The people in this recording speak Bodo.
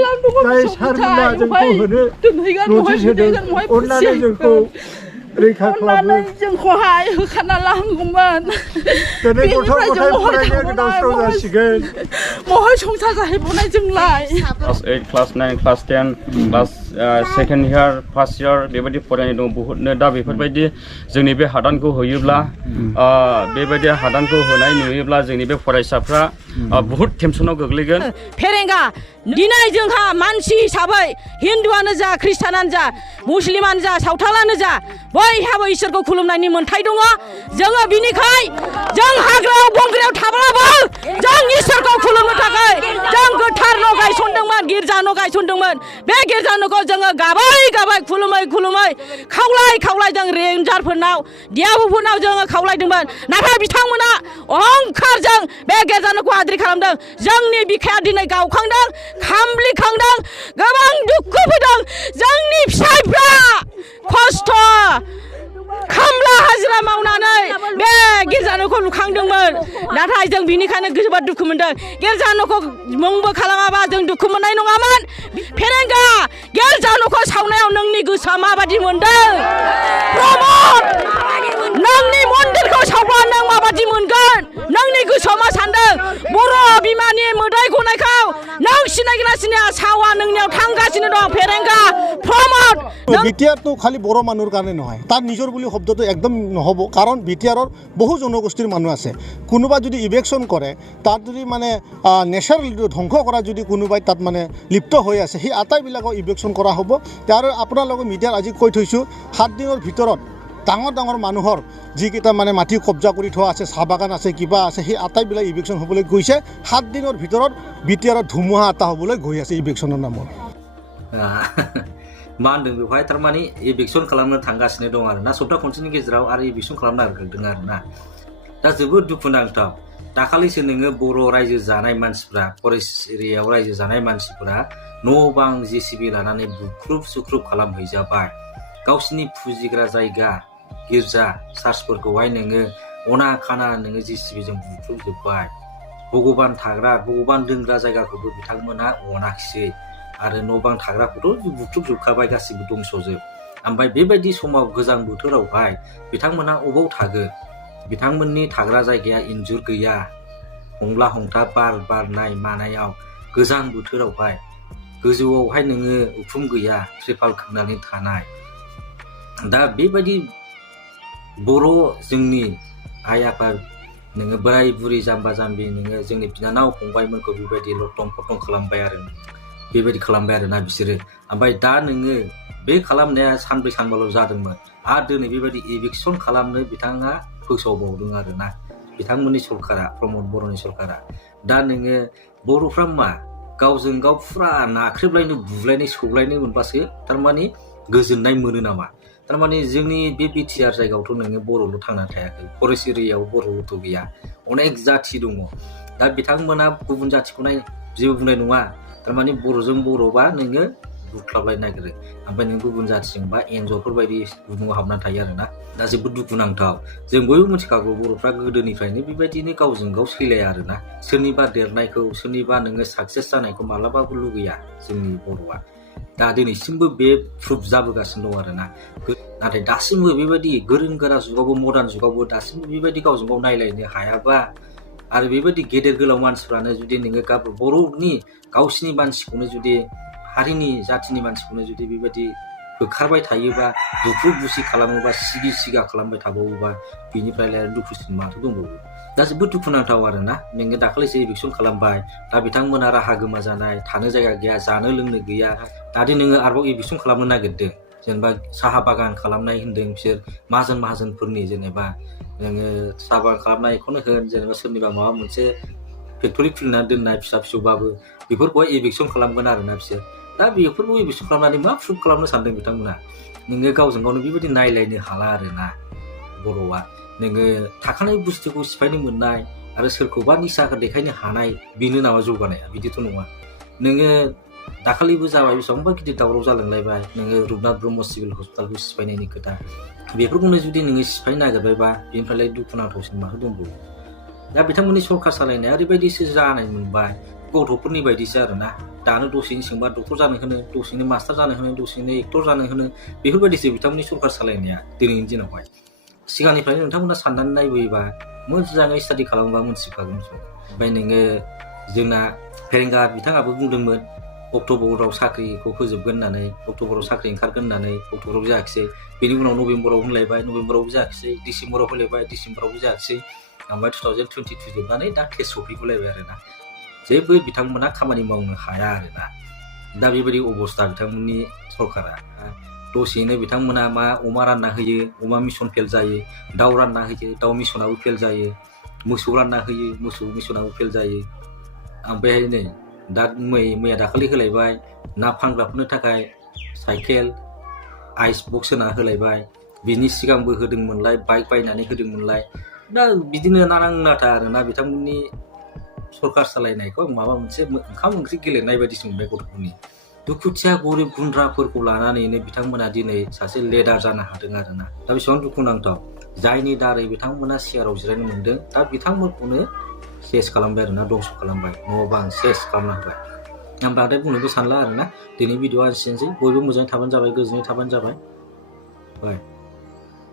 जाय सारमोना जोंखौ होनो नटिस होदों अननानै जोंखौ रैखा खालामो जोंखौहाय होखाना लांगौमोन दिनै गथ' गथाय फरायनाया गोदाव सोराव जासिगोन महाय संसार जाहैबावनाय जोंलाय class 8 class 9 class 10 class second year first year बेबायदि फरायनाय दं बहुतनो दा बेफोरबायदि जोंनि बे हादानखौ होयोब्ला बेबायदि हादानखौ होनाय नुयोब्ला जोंनि बे फरायसाफ्रा बहुत टेनसनाव गोग्लैगोन फेरेंगा दिनै जोंहा मानसि हिसाबै हिन्दुआनो जा ख्रिस्टानानो जा मुस्लिमानो जा सावथालानो जा बयहाबो इसोरखौ खुलुमनायनि मोन्थाय दङ जोङो बिनिखाय जों हाग्रायाव बंग्रायाव थाब्लाबो जों इसोरखौ खुलुमनो थाखाय जों गोथार न' गायसनदोंमोन गिर्जा न' गायसनदोंमोन बे गिर्जा न'खौ जोङो गाबै खुलुमै खावलाय जों रेन्जारफोरनाव डियाबुफोरनाव जोङो खावलायदोंमोन नाथाय बिथांमोना अहंखारजों बे गिर्जा न'खौ आद्रि खालामदों जोंनि बिखाया दिनै गावखांदों खामब्लिखांदों गोबां दुखु फैदों जोंनि फिसायफ्रा खस्थ' खामला हाजिरा मावनानै बे गिर्जा न'खौ लुखांदोंमोन नाथाय जों बिनिखायनो जोबोद दुखु मोनदों गिर्जा न'खौ मुंबो खालामाबा जों दुखु मोननाय नङामोन फेरेंगा गिर्जा न'खौ सावनायाव नोंनि गोसोआ माबादि मोनदों प्रमद नोंनि मन्दिरखौ सावबा नों माबादि मोनगोन नोंनि गोसोआव मा सानदों बर' बिमानि मोदाय गनायखौ नों सिनायगोना सिनाया सावा नोंनियाव थांगासिनो दं फेरेंगा प्रमद বিটিআৰটো খালি বড় মানুহৰ কাৰণে নহয় তাৰ নিজৰ বুলি শব্দটো একদম নহ'ব কাৰণ বিটিআৰৰ বহু জনগোষ্ঠীৰ মানুহ আছে কোনোবা যদি ইভেকশ্যন কৰে তাত যদি মানে নেচাৰ ধ্বংস কৰা যদি কোনোবাই তাত মানে লিপ্ত হৈ আছে সেই আটাইবিলাকক ইভেকশ্যন কৰা হ'ব আৰু আপোনালোকক মিডিয়াত আজি কৈ থৈছোঁ 7 দিনৰ ভিতৰত ডাঙৰ মানুহৰ যিকেইটা মানে মাটি কব্জা কৰি থোৱা আছে চাহ বাগান আছে কিবা আছে সেই আটাইবিলাক ইভেকশ্যন হ'বলৈ গৈছে 7 দিনৰ ভিতৰত বিটিআৰৰ ধুমুহা এটা হ'বলৈ গৈ আছে ইভেকশ্যনৰ নামত मा होनदों बेवहाय थारमाने इभिकसन खालामनो थांगासिनो दं आरोना सप्ता खनसेनि गेजेराव आरो इभिकसन खालामनो नागिरदों आरोना दा जोबोद दुखुनांथाव दाखालिसो नोङो बर' रायजो जानाय मानसिफ्रा फरेस्ट एरियायाव रायजो जानाय मानसिफोरा न' बां जेसिबि लानानै बुख्रुब सुख्रुब खालामहैजाबाय गावसिनि फुजिग्रा जायगा गिर्जा चार्चफोरखौहाय नोङो अना खाना नोङो जेसिबिजों बुख्रुबजोब्बाय भगबान थाग्रा भगबान दोनग्रा जायगाखौबो बिथांमोना अनाखिसै आरो न' बां थाग्राखौथ' बुख्रुबजोबखाबाय गासिबो दंस'जोब ओमफ्राय बेबायदि समाव गोजां बोथोरावहाय बिथांमोना अबाव थागोन बिथांमोननि थाग्रा जायगाया इन्जुर गैया हंला हंथा बार बारनाय मानायाव गोजां बोथोरावहाय गोजौआवहाय नोङो उखुम गैया त्रिपाल खोबनानै थानाय दा बेबायदि बर' जोंनि आइ आफा नोङो बोराय बुरि जाम्बा जाम्बि नोङो जोंनि बिनानाव फंबायमोनखौ बेबायदि लथं फथं खालामबाय आरोना बिसोरो ओमफ्राय दा नोङो बे खालामनाया सानब्रै सानबाल' जादोंमोन आरो दिनै बेबायदि इभिकसन खालामनो बिथाङा फोसावबावदों आरोना बिथांमोननि सरकारा प्रमद बर'नि सरकारा दा नोङो बर'फ्रा मा गावजों गाव फुरा नाख्रेबलायनो बुलायनो सौलायनो मोनबासो थारमाने गोजोननाय मोनो नामा थारमाने जोंनि बे बिटिआर जायगायावथ' नोङो बर'ल' थांनानै थायाखै फरेस्ट एरियायाव बर'ल'थ' गैया अनेक जाथि दङ दा बिथांमोना गुबुन जाथिखौ जेबो बुंनाय नङा थारमाने बर'जों बर'बा नोङो बुख्लाबलायनो नागिरो ओमफ्राय नों गुबुन जाथिजोंबा एन्जरफोर बायदि गुदुङाव हाबनानै थायो आरोना दा जोबोद दुखुनांथाव जों बयबो मिथिखागौ बर'फ्रा गोदोनिफ्रायनो बेबायदिनो गावजों गाव सैलाया आरोना सोरनिबा देरनायखौ सोरनिबा नोङो साक्सेस जानायखौ मालाबाबो लुगैया जोंनि बर'आ दा दिनैसिमबो बे प्रुफ जाबोगासिनो दं आरोना नाथाय दासिमबो बेबायदि गोरों गोरा जुगावबो मडार्न जुगावबो दासिमबो बेबायदि गावजों गाव नायलायनो हायाबा आरो बेबायदि गेदेर गोलाव मानसिफ्रानो जुदि नोङो बर'नि गावसिनि मानसिखौनो जुदि हारिनि जाथिनि मानसिखौनो जुदि बेबायदि होखारबाय थायोबा बुख्रुब बुसि खालामोबा सिगि सिगा खालामबाय थाबावोबा बिनिफ्राय दुखुसिन माथो दंबावो दा जोबोद दुखुनांथाव आरोना नोङो दाखालिसो इभिकसन खालामबाय दा बिथांमोना राहा गोमा जानाय थानो जायगा गैया जानो लोंनो गैया दादि नोङो आरोबाव इभिकसन खालामनो नागिरदों जेनेबा साहा बागान खालामनाय होनदों बिसोर माहाजोनफोरनि जेनेबा नोङो साहा बागान खालामनायखौनो होन जेनेबा सोरनिबा माबा मोनसे फेक्टरि खुलिनानै दोननाय फिसा फिसौबाबो बेफोरखौहाय इभिकसन खालामगोन आरोना बिसोर दा बेफोरखौ इभिकसन खालामनानै मा प्रुफ खालामनो सानदों बिथांमोना नोङो गावजों गावनो बेबायदि नायलायनो हाला आरोना बर'आ नोङो थाखानाय बुस्थुखौ सिफायनो मोननाय आरो सोरखौबा निसाखौ देखायनो हानाय बेनो नामा जौगानाया बिदिथ' नङा नोङो दाखालिबो जाबाय बेसेबांबा गिदिर दावराव जालांलायबाय नोङो रुपनाथ ब्रह्म सिभिल हस्पिटालखौ सिफायनायनि खोथा बेफोरखौनो जुदि नोङो सिफायनो नागिरबायबा बेनिफ्रायलाय दुखुनांथावसिन माथो दंबावो दा बिथांमोननि सरकार सालायनाया ओरैबायदिसो जानाय मोनबाय गथ'फोरनि बायदिसो आरोना दानो दसेनो सोंबा डक्टर जानो होनो दसेनो मास्टार जानो होनो दसेनो एक्टर जानो होनो बेफोरबायदिसो बिथांमोननि सरकार सालायनाया दिनैनि दिनावहाय सिगांनिफ्रायनो नोंथांमोना साननानै नायबोयोबा मोजाङै स्टाडि खालामोबा मोनथिखागोन ओमफ्राय नोङो जोंना फेरेंगा बिथाङाबो बुंदोंमोन अक्ट'बराव साख्रिखौ फोजोबगोन होननानै अक्ट'बराव साख्रि ओंखारगोन होननानै अक्ट'बराव जायाखिसै बेनि उनाव नभेम्बराव होनलायबाय नभेम्बरावबो जायाखिसै डिसेम्बराव होलायबाय डिसेम्बरावबो जायाखिसै ओमफ्राय 2022 जोबनानै दा केस सफैगुलायबाय आरोना जेबो बिथांमोना खामानि मावनो हाया आरोना दा बेबायदि अबस्था बिथांमोननि सरकारा दसेनो बिथांमोना मा अमा रानना होयो अमा मिसन फेल जायो दाउ रानना होयो दाउ मिसनाबो फेल जायो मोसौ रानना होयो मोसौ मिसनाबो फेल जायो ओमफ्राय नै दा मैया दाखालि होलायबाय ना फानग्राफोरनो थाखाय साइकेल आइस बक्स होना होलायबाय बिनि सिगांबो होदोंमोनलाय बाइक बायनानै होदोंमोनलाय दा बिदिनो नानां नाथा आरोना बिथांमोननि सरकार सालायनायखौ माबा मोनसे ओंखाम ओंख्रि गेलेनाय बायदिसो मोनबाय गथ'फोरनि दुखुथिया गरिब गुन्द्राफोरखौ लानानैनो बिथांमोना दिनै सासे लेडार जानो हादों आरोना दा बेसेबां दुखुनांथाव जायनि दारै बिथांमोना सियाराव जिरायनो मोन्दों दा बिथांमोनखौनो सेस खालामबाय आरोना दंस' खालामबाय न' बां सेस खालामना होबाय आं बांद्राय बुंनोबो सानला आरोना दिनै भिडिअ'आ एसेनोसै बयबो मोजाङै थाबानो जाबाय गोजोनै थाबानो जाबाय बाय